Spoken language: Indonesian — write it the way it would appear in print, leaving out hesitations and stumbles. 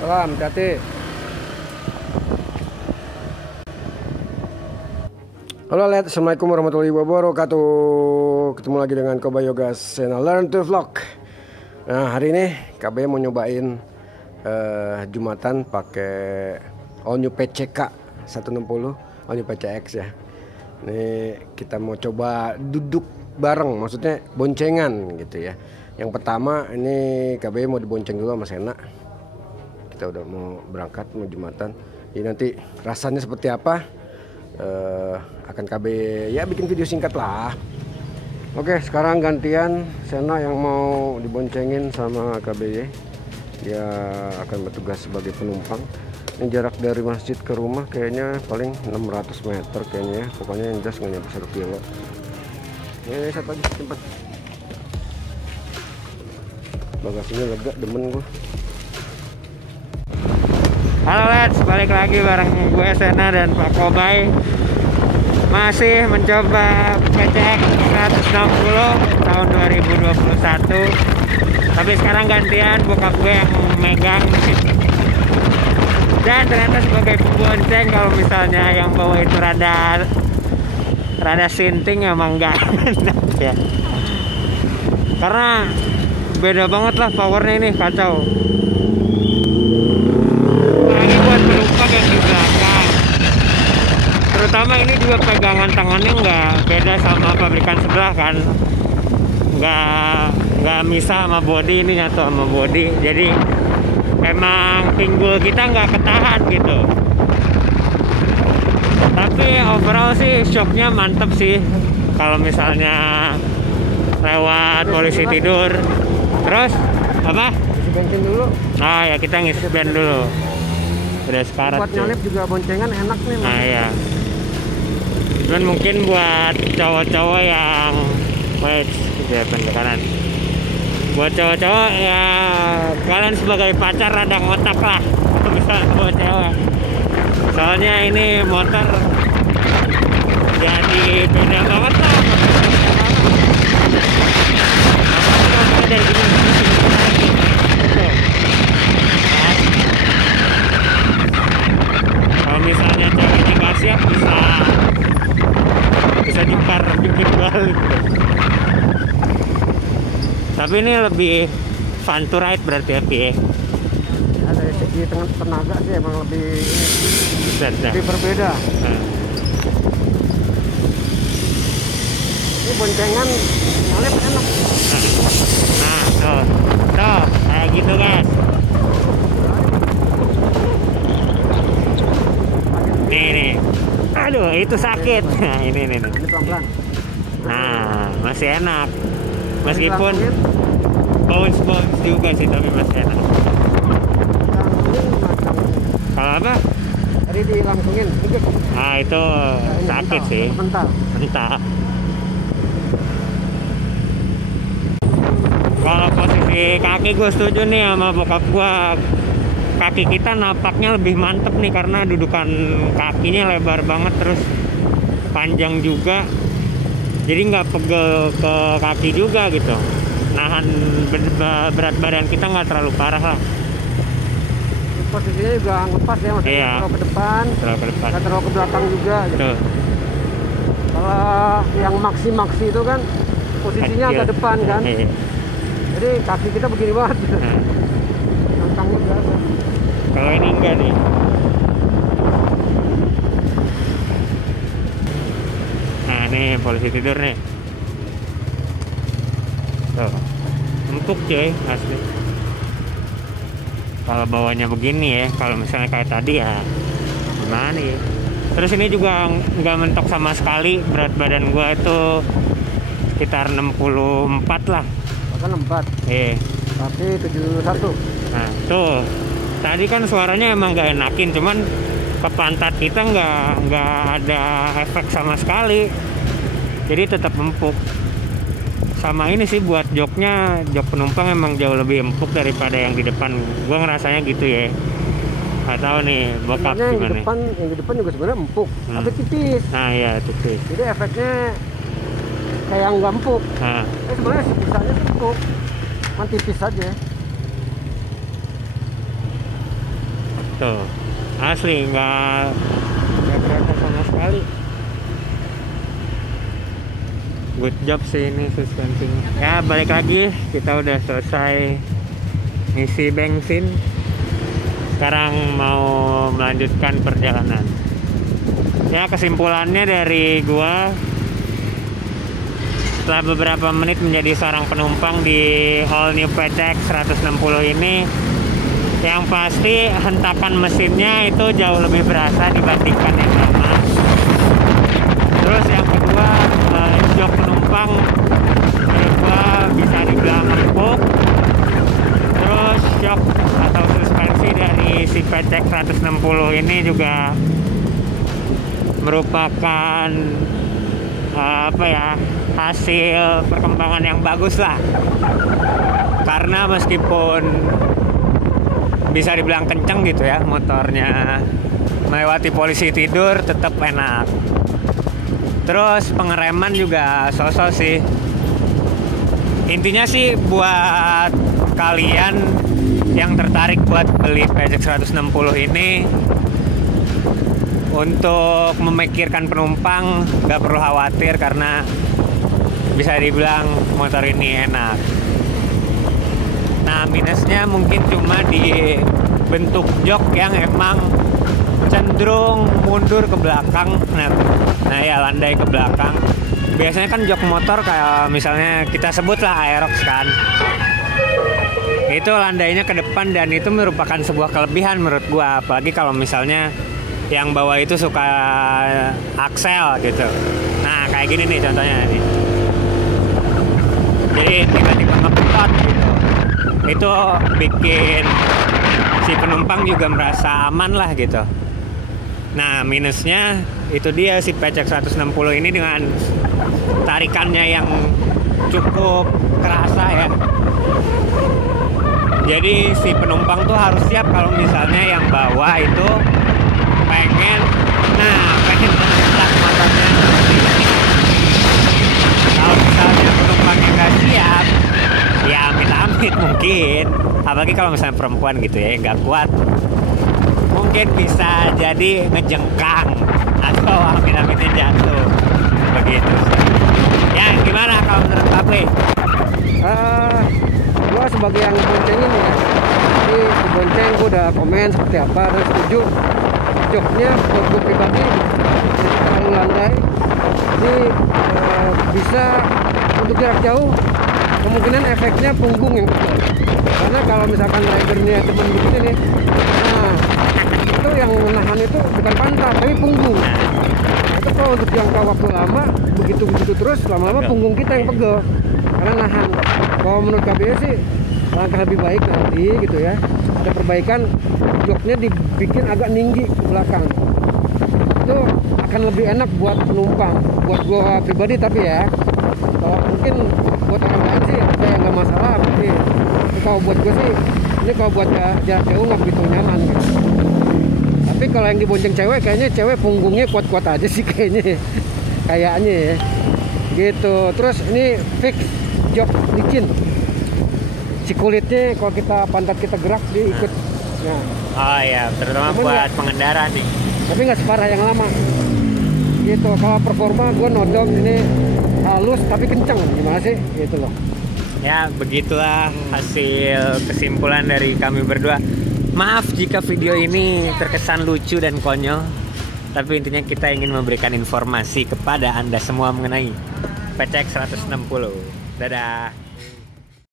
Salam, hati-hati. Halo Let, assalamualaikum warahmatullahi wabarakatuh. Ketemu lagi dengan Koba Yoga channel Learn to Vlog. Nah, hari ini KB mau nyobain Jumatan pakai all new PCK 160, all new PCX ya. Ini kita mau coba duduk bareng, maksudnya boncengan gitu ya. Yang pertama ini KB mau dibonceng dulu sama Sena. Kita udah mau berangkat, mau Jumatan. Jadi nanti rasanya seperti apa? Akan KB ya bikin video singkat lah. Oke, sekarang gantian Sena yang mau diboncengin sama KB. Dia akan bertugas sebagai penumpang. Ini jarak dari masjid ke rumah kayaknya paling 600 meter kayaknya ya. Pokoknya yang jelas nggak nyampe 1 kilo. Ya, satu lagi cepat. Bagasinya lega, demen gue. Halo Let's, balik lagi bareng gue Sena dan Pak Kobay. Masih mencoba PCX 160 tahun 2021. Tapi sekarang gantian bokap gue yang megang. Dan ternyata sebagai pembonceng, kalau misalnya yang bawa itu rada sinting emang enggak enak ya. Karena beda banget lah powernya, ini kacau. Apalagi buat penumpang yang di belakang. Terutama ini juga pegangan tangannya nggak beda sama pabrikan sebelah kan. Nggak misah sama body, ini nyatu sama body. Jadi emang pinggul kita nggak ketahan gitu. Tapi overall sih shocknya mantep sih. Kalau misalnya lewat polisi tidur. Terus apa? Isi bensin dulu. Nah ya, kita ngisi ben dulu. Udah sekarat Buat nyalip juga boncengan enak nih. Nah ya. Cuman mungkin buat cowok-cowok yang ke kanan. Buat cowok-cowok ya, kalian sebagai pacar rada ngotak lah. Misalnya buat cewek. Soalnya ini motor jadi beda banget lah. Dari sini. Kalau misalnya ceweknya nggak siap bisa dipar dikit balik. Tapi ini lebih fun to ride berarti ya, Pi? Ya, dari segi tenaga sih emang lebih berbeda. Ini boncengan nyalip enak. Nah, tuh kayak gitu guys. Nih. Aduh, itu sakit. Nah, ini. Ini pelan-pelan. Nah, masih enak. Meskipun bounce juga sih, tapi masih enak. Kalau apa? Tadi dilangsungin dikit. Nah, itu sakit sih. Entah. Kalau posisi kaki gue setuju nih sama bokap gue. Kaki kita napaknya lebih mantep nih karena dudukan kakinya lebar banget, terus panjang juga. Jadi nggak pegel ke kaki juga gitu. Nahan berat badan kita nggak terlalu parah lah. Posisinya juga ngepas ya, maksudnya Iya. terlalu ke depan, nggak terlalu ke belakang juga gitu. Tuh. Kalau yang maksi itu kan posisinya Kecil. agak depan kan. Iya. Jadi kaki kita begini banget gitu. Nah, Langkahnya biasa. kalau ini enggak nih. Nah, nih polisi tidur nih. Tuh. Empuk cuy, asli. Kalau bawahnya begini ya, kalau misalnya kayak tadi ya gimana ya. Terus ini juga nggak mentok sama sekali. Berat badan gua itu sekitar 64 lah. Bahkan 4, tapi 71. Nah tuh, tadi kan suaranya emang nggak enakin, cuman ke pantat kita nggak ada efek sama sekali. Jadi tetap empuk. Sama ini sih buat joknya, jok penumpang emang jauh lebih empuk daripada yang di depan. Gua ngerasanya gitu ya. Nggak tahu nih bokap Sebenarnya gimana. yang di depan juga sebenarnya empuk, tapi tipis. Nah ya tipis. Jadi efeknya kayak nggak empuk. Nah, Sebenarnya sisanya empuk, cuma tipis saja. Tuh, asli nggak kerasa sama sekali. Good job sih ini suspensinya. Ya balik lagi, kita udah selesai ngisi bensin. Sekarang mau melanjutkan perjalanan. Ya kesimpulannya dari gua, setelah beberapa menit menjadi seorang penumpang di all new PCX 160 ini, yang pasti hentakan mesinnya itu jauh lebih berasa dibandingkan yang lama. Terus yang kedua, jok penumpang menurut gua bisa dibilang empuk. Terus shock atau suspensi dari si PCX 160 ini juga merupakan hasil perkembangan yang bagus lah. Karena meskipun bisa dibilang kenceng gitu ya motornya, melewati polisi tidur tetap enak. Terus pengereman juga sosok sih. Intinya sih buat kalian yang tertarik buat beli PCX 160 ini, untuk memikirkan penumpang gak perlu khawatir karena bisa dibilang motor ini enak. Nah minusnya mungkin cuma di bentuk jok yang emang cenderung mundur ke belakang. Nah ya, landai ke belakang. Biasanya kan jok motor kayak misalnya kita sebutlah Aerox kan, itu landainya ke depan, dan itu merupakan sebuah kelebihan menurut gua, apalagi kalau misalnya yang bawah itu suka aksel gitu. Nah kayak gini nih contohnya nih, jadi tiba-tiba ngepot gitu, itu bikin si penumpang juga merasa aman lah gitu. Nah minusnya itu dia si PCX 160 ini dengan tarikannya yang cukup kerasa ya. Jadi si penumpang tuh harus siap kalau misalnya yang bawah itu pengen mencetak motornya seperti ini. Kalau misalnya penumpangnya nggak siap, ya amit-amit mungkin. Apalagi kalau misalnya perempuan gitu ya, nggak kuat, mungkin bisa jadi ngejengkang atau amit-amitnya jatuh. Begitu. Ya gimana kalau menurut Pak Bre? Gua sebagai yang boncengin ya, jadi bonceng gua udah komen seperti apa dan setuju. Joknya buat gue pribadi terlalu landai, ini bisa untuk jarak jauh kemungkinan efeknya punggung yang kecil. Karena kalau misalkan ridernya temen begini nih, nah itu yang menahan itu bukan pantat tapi punggung. Itu kalau untuk jangka waktu lama begitu terus, lama-lama punggung kita yang pegel karena nahan. Kalau menurut KBS sih langkah lebih baik nanti gitu ya, ada perbaikan, joknya dibikin agak tinggi ke belakang. Itu akan lebih enak buat penumpang, buat gua pribadi. Tapi ya kalau mungkin buat orang lain sih saya nggak masalah. Tapi kalau buat gua sih ini kalau buat jarak jauh nggak begitu nyaman gitu. Tapi kalau yang dibonceng cewek, kayaknya cewek punggungnya kuat-kuat aja sih kayaknya ya gitu. Terus ini fix jok licin, si kulitnya kalau kita pantat kita gerak dia ikut. Nah, oh ya, terutama buat pengendara nih. Tapi nggak separah yang lama gitu. Kalau performa gue nodong ini halus tapi kenceng, gimana sih gitu loh. Ya begitulah hasil kesimpulan dari kami berdua. Maaf jika video ini terkesan lucu dan konyol, tapi intinya kita ingin memberikan informasi kepada Anda semua mengenai PCX 160. Dadah.